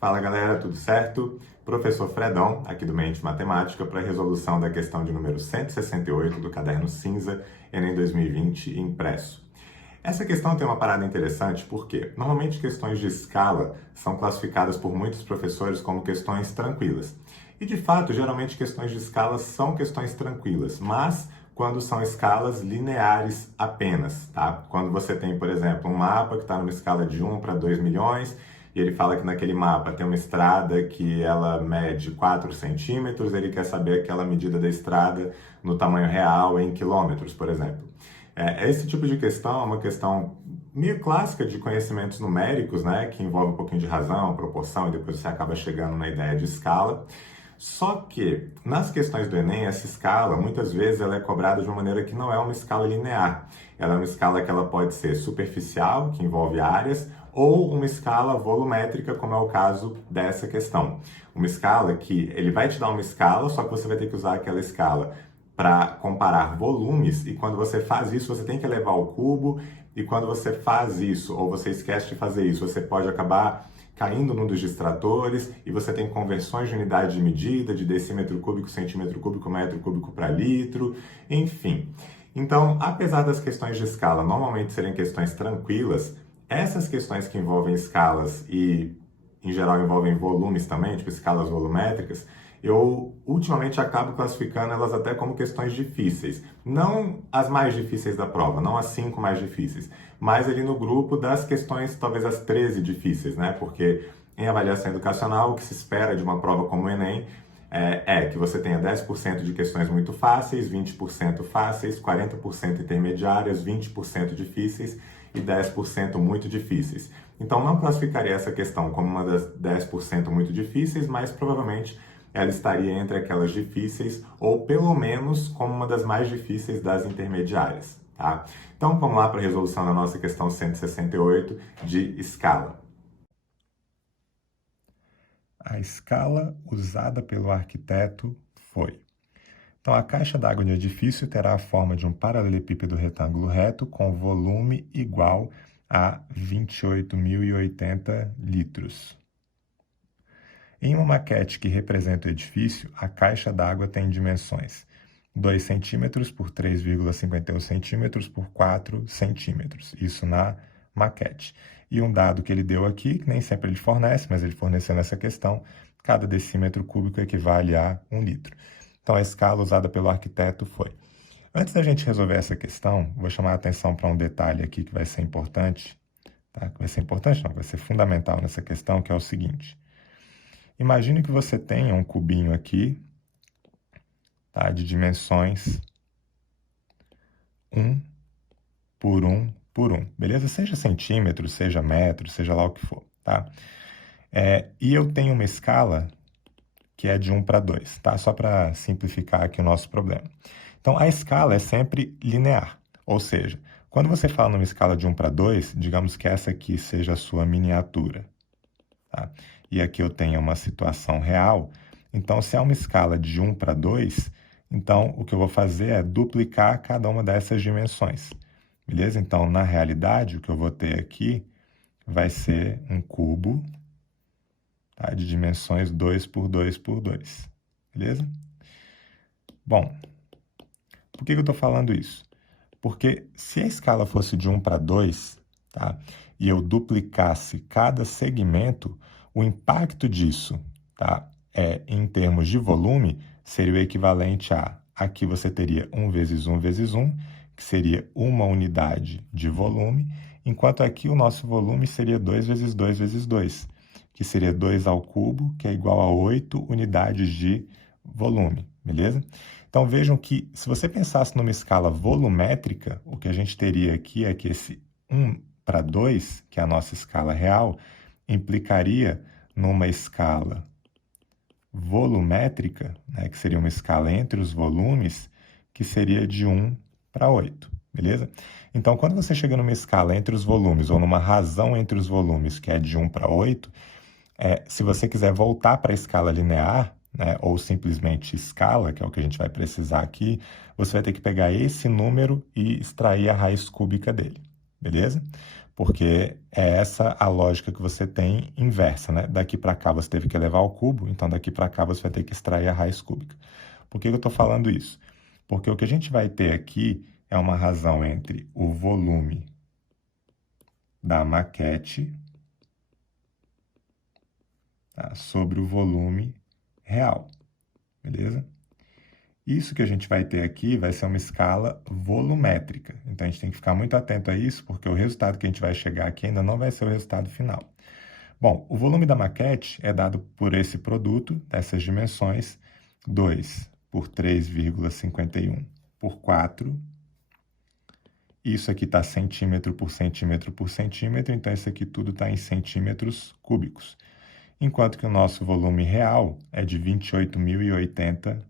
Fala galera, tudo certo? Professor Fredão, aqui do Mente Matemática, para a resolução da questão de número 168 do caderno cinza, Enem 2020, impresso. Essa questão tem uma parada interessante porque, normalmente, questões de escala são classificadas por muitos professores como questões tranquilas. E, de fato, geralmente questões de escala são questões tranquilas, mas quando são escalas lineares apenas, tá? Quando você tem, por exemplo, um mapa que está numa escala de 1 para 2 milhões, e ele fala que naquele mapa tem uma estrada que ela mede 4 centímetros, ele quer saber aquela medida da estrada no tamanho real em quilômetros, por exemplo. Esse tipo de questão é uma questão meio clássica de conhecimentos numéricos, né, que envolve um pouquinho de razão, proporção, e depois você acaba chegando na ideia de escala. Só que, nas questões do Enem, essa escala, muitas vezes, ela é cobrada de uma maneira que não é uma escala linear. Ela é uma escala que ela pode ser superficial, que envolve áreas, ou uma escala volumétrica, como é o caso dessa questão. Uma escala que ele vai te dar uma escala, só que você vai ter que usar aquela escala para comparar volumes, e quando você faz isso, você tem que elevar ao cubo, e quando você faz isso, ou você esquece de fazer isso, você pode acabar caindo num dos distratores, e você tem conversões de unidade de medida, de decímetro cúbico, centímetro cúbico, metro cúbico para litro, enfim. Então, apesar das questões de escala normalmente serem questões tranquilas, essas questões que envolvem escalas e, em geral, envolvem volumes também, tipo escalas volumétricas, eu ultimamente acabo classificando elas até como questões difíceis. Não as mais difíceis da prova, não as 5 mais difíceis, mas ali no grupo das questões, talvez as 13 difíceis, né? Porque em avaliação educacional, o que se espera de uma prova como o Enem é que você tenha 10% de questões muito fáceis, 20% fáceis, 40% intermediárias, 20% difíceis e 10% muito difíceis. Então, não classificaria essa questão como uma das 10% muito difíceis, mas provavelmente ela estaria entre aquelas difíceis, ou pelo menos como uma das mais difíceis das intermediárias, tá? Então, vamos lá para a resolução da nossa questão 168 de escala. A escala usada pelo arquiteto foi: então, a caixa d'água do edifício terá a forma de um paralelepípedo retângulo reto com volume igual a 28.080 litros. Em uma maquete que representa o edifício, a caixa d'água tem dimensões 2 centímetros por 3,51 centímetros por 4 centímetros. Isso na maquete. E um dado que ele deu aqui, que nem sempre ele fornece, mas ele forneceu nessa questão, cada decímetro cúbico equivale a 1 litro. Então, a escala usada pelo arquiteto foi. Antes da gente resolver essa questão, vou chamar a atenção para um detalhe aqui que vai ser importante, tá? Que vai ser importante, não, vai ser fundamental nessa questão, que é o seguinte. Imagine que você tenha um cubinho aqui, tá, de dimensões 1 por 1 por 1, beleza? Seja centímetro, seja metro, seja lá o que for, tá? E eu tenho uma escala que é de 1 para 2, tá? Só para simplificar aqui o nosso problema. Então, a escala é sempre linear, ou seja, quando você fala numa escala de 1 para 2, digamos que essa aqui seja a sua miniatura, tá? E aqui eu tenho uma situação real. Então, se é uma escala de 1 para 2, então o que eu vou fazer é duplicar cada uma dessas dimensões, beleza? Então, na realidade, o que eu vou ter aqui vai ser um cubo, tá, de dimensões 2 por 2 por 2, beleza? Bom, por que eu estou falando isso? Porque se a escala fosse de 1 para 2, tá, e eu duplicasse cada segmento, o impacto disso, tá, em termos de volume, seria o equivalente a, aqui você teria 1 vezes 1 vezes 1, que seria uma unidade de volume, enquanto aqui o nosso volume seria 2 vezes 2 vezes 2, que seria 2 ao cubo, que é igual a 8 unidades de volume, beleza? Então vejam que, se você pensasse numa escala volumétrica, o que a gente teria aqui é que esse 1 para 2, que é a nossa escala real, implicaria numa escala volumétrica, né, que seria uma escala entre os volumes, que seria de 1 para 8, beleza? Então, quando você chega numa escala entre os volumes, ou numa razão entre os volumes, que é de 1 para 8, se você quiser voltar para a escala linear, né, ou simplesmente escala, que é o que a gente vai precisar aqui, você vai ter que pegar esse número e extrair a raiz cúbica dele, beleza? porque é essa a lógica que você tem inversa, né? Daqui para cá você teve que elevar ao cubo, então daqui para cá você vai ter que extrair a raiz cúbica. Por que eu estou falando isso? Porque o que a gente vai ter aqui é uma razão entre o volume da maquete, tá, sobre o volume real, beleza? Isso que a gente vai ter aqui vai ser uma escala volumétrica. Então, a gente tem que ficar muito atento a isso, porque o resultado que a gente vai chegar aqui ainda não vai ser o resultado final. Bom, o volume da maquete é dado por esse produto, dessas dimensões, 2 por 3,51 por 4. Isso aqui está centímetro por centímetro por centímetro, então isso aqui tudo está em centímetros cúbicos. Enquanto que o nosso volume real é de 28.080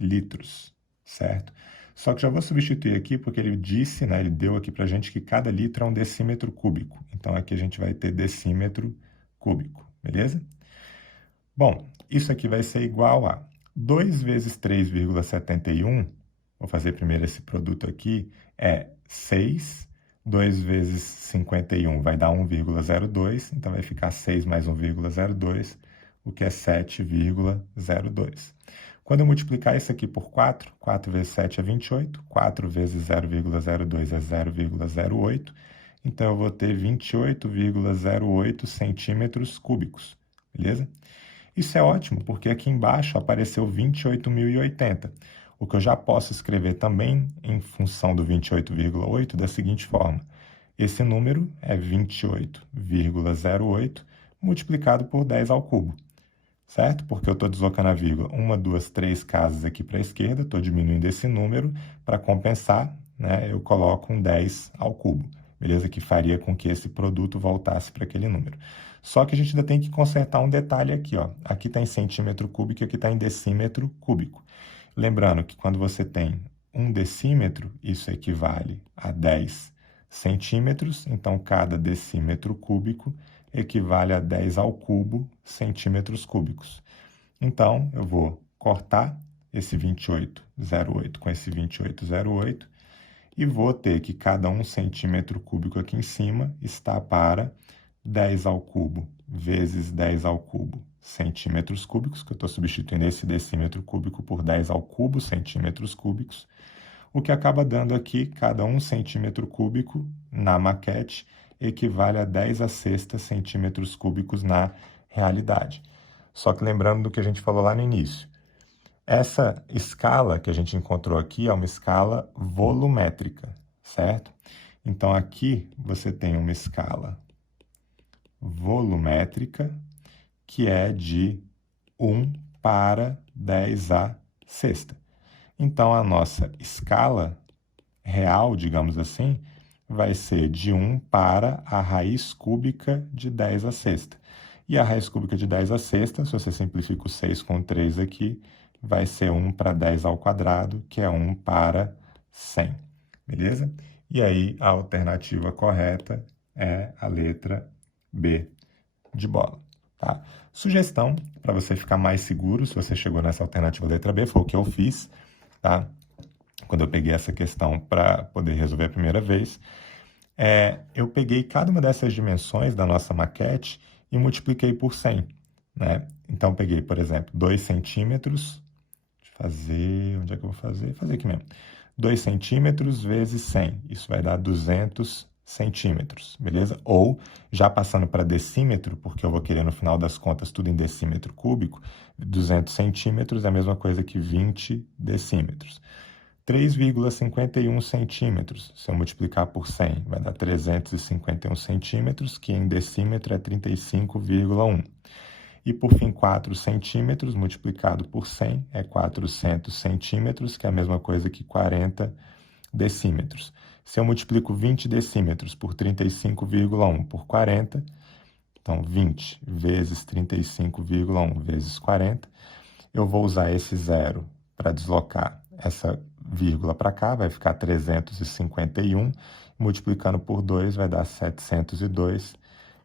litros, certo? Só que já vou substituir aqui porque ele disse, né, ele deu aqui para a gente que cada litro é um decímetro cúbico. Então, aqui a gente vai ter decímetro cúbico, beleza? Bom, isso aqui vai ser igual a 2 vezes 3,71, vou fazer primeiro esse produto aqui, é 6, 2 vezes 51 vai dar 1,02, então vai ficar 6 mais 1,02, o que é 7,02. Quando eu multiplicar isso aqui por 4, 4 vezes 7 é 28, 4 vezes 0,02 é 0,08, então eu vou ter 28,08 centímetros cúbicos, beleza? Isso é ótimo, porque aqui embaixo apareceu 28.080, o que eu já posso escrever também em função do 28,8 da seguinte forma. Esse número é 28,08 multiplicado por 10 ao cubo. Certo? Porque eu estou deslocando a vírgula 1, 2, 3 casas aqui para a esquerda, estou diminuindo esse número, para compensar, né, eu coloco um 10 ao cubo, beleza? Que faria com que esse produto voltasse para aquele número. Só que a gente ainda tem que consertar um detalhe aqui, ó. Aqui está em centímetro cúbico e aqui está em decímetro cúbico. Lembrando que quando você tem 1 decímetro, isso equivale a 10 centímetros, então cada decímetro cúbico equivale a 10 ao cubo centímetros cúbicos. Então, eu vou cortar esse 28,08 com esse 28,08 e vou ter que cada 1 centímetro cúbico aqui em cima está para 10 ao cubo vezes 10 ao cubo centímetros cúbicos, que eu estou substituindo esse decímetro cúbico por 10 ao cubo centímetros cúbicos, o que acaba dando aqui cada 1 centímetro cúbico na maquete equivale a 10 a sexta centímetros cúbicos na realidade. Só que lembrando do que a gente falou lá no início, essa escala que a gente encontrou aqui é uma escala volumétrica, certo? Então, aqui você tem uma escala volumétrica que é de 1 para 10 a sexta. Então, a nossa escala real, digamos assim, vai ser de 1 para a raiz cúbica de 10 a sexta. E a raiz cúbica de 10 a sexta, se você simplifica o 6 com 3 aqui, vai ser 1 para 10 ao quadrado, que é 1 para 100. Beleza? E aí, a alternativa correta é a letra B de bola. Tá? Sugestão, para você ficar mais seguro, se você chegou nessa alternativa letra B, foi o que eu fiz, tá? Quando eu peguei essa questão para poder resolver a primeira vez, eu peguei cada uma dessas dimensões da nossa maquete e multipliquei por 100, né? Então, peguei, por exemplo, 2 centímetros, onde é que eu vou fazer? Fazer aqui mesmo. 2 centímetros vezes 100, isso vai dar 200 centímetros, beleza? Ou, já passando para decímetro, porque eu vou querer no final das contas tudo em decímetro cúbico, 200 centímetros é a mesma coisa que 20 decímetros. 3,51 centímetros, se eu multiplicar por 100, vai dar 351 centímetros, que em decímetro é 35,1. E, por fim, 4 centímetros multiplicado por 100 é 400 centímetros, que é a mesma coisa que 40 decímetros. Se eu multiplico 20 decímetros por 35,1 por 40, então 20 vezes 35,1 vezes 40, eu vou usar esse zero para deslocar essa vírgula para cá, vai ficar 351, multiplicando por 2 vai dar 702,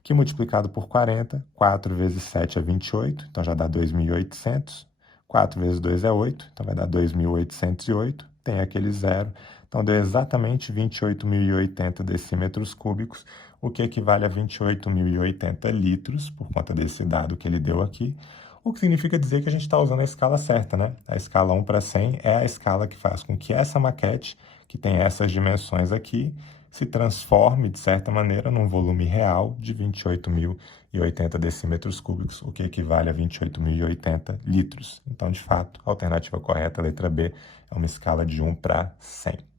que multiplicado por 40, 4 vezes 7 é 28, então já dá 2.800, 4 vezes 2 é 8, então vai dar 2.808, tem aquele zero, então deu exatamente 28.080 decímetros cúbicos, o que equivale a 28.080 litros, por conta desse dado que ele deu aqui, o que significa dizer que a gente está usando a escala certa, né? A escala 1 para 100 é a escala que faz com que essa maquete, que tem essas dimensões aqui, se transforme, de certa maneira, num volume real de 28.080 decímetros cúbicos, o que equivale a 28.080 litros. Então, de fato, a alternativa correta, a letra B, é uma escala de 1 para 100.